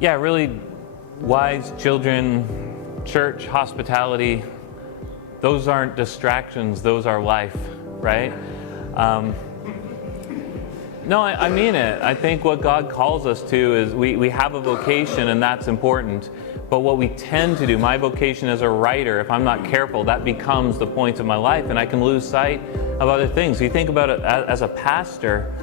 Yeah, really, wives, children, church, hospitality, those aren't distractions, those are life, right? No, I mean it. I think what God calls us to is we have a vocation, and that's important. But what we tend to do, my vocation as a writer, if I'm not careful, that becomes the point of my life, and I can lose sight of other things. So you think about it as a pastor,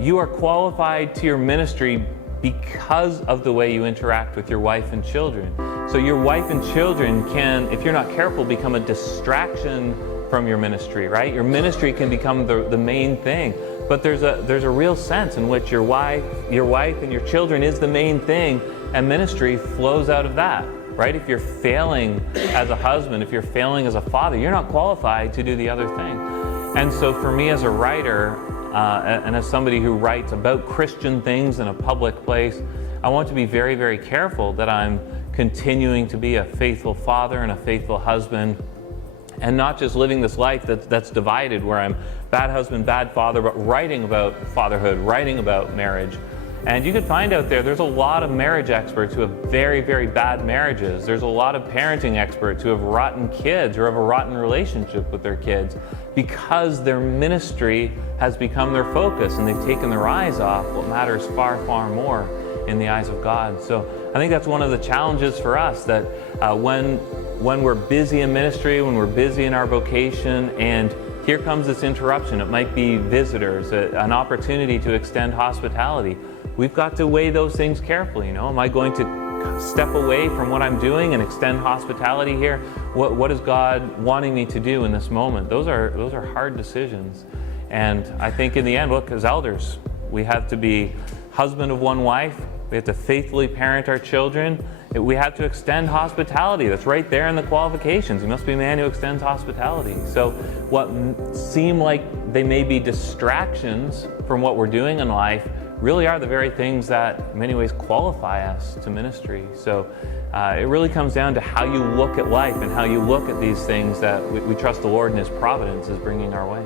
you are qualified to your ministry because of the way you interact with your wife and children. So your wife and children can, if you're not careful, become a distraction from your ministry, right? Your ministry can become the main thing. But there's a real sense in which your wife and your children is the main thing, and ministry flows out of that, right? If you're failing as a husband, if you're failing as a father, you're not qualified to do the other thing. And so for me as a writer, and as somebody who writes about Christian things in a public place, I want to be very, very careful that I'm continuing to be a faithful father and a faithful husband, and not just living this life that's divided where I'm bad husband, bad father, but writing about fatherhood, writing about marriage. And you could find out there's a lot of marriage experts who have very, very bad marriages. There's a lot of parenting experts who have rotten kids or have a rotten relationship with their kids because their ministry has become their focus and they've taken their eyes off what matters far, far more in the eyes of God. So I think that's one of the challenges for us, that when we're busy in ministry, when we're busy in our vocation, and here comes this interruption, it might be visitors, an opportunity to extend hospitality. We've got to weigh those things carefully. Am I going to step away from what I'm doing and extend hospitality here? What is God wanting me to do in this moment? Those are hard decisions. And I think in the end, look, as elders, we have to be husband of one wife. We have to faithfully parent our children. We have to extend hospitality. That's right there in the qualifications. You must be a man who extends hospitality. So what seem like they may be distractions from what we're doing in life really are the very things that in many ways qualify us to ministry. So it really comes down to how you look at life and how you look at these things that we trust the Lord in His providence is bringing our way.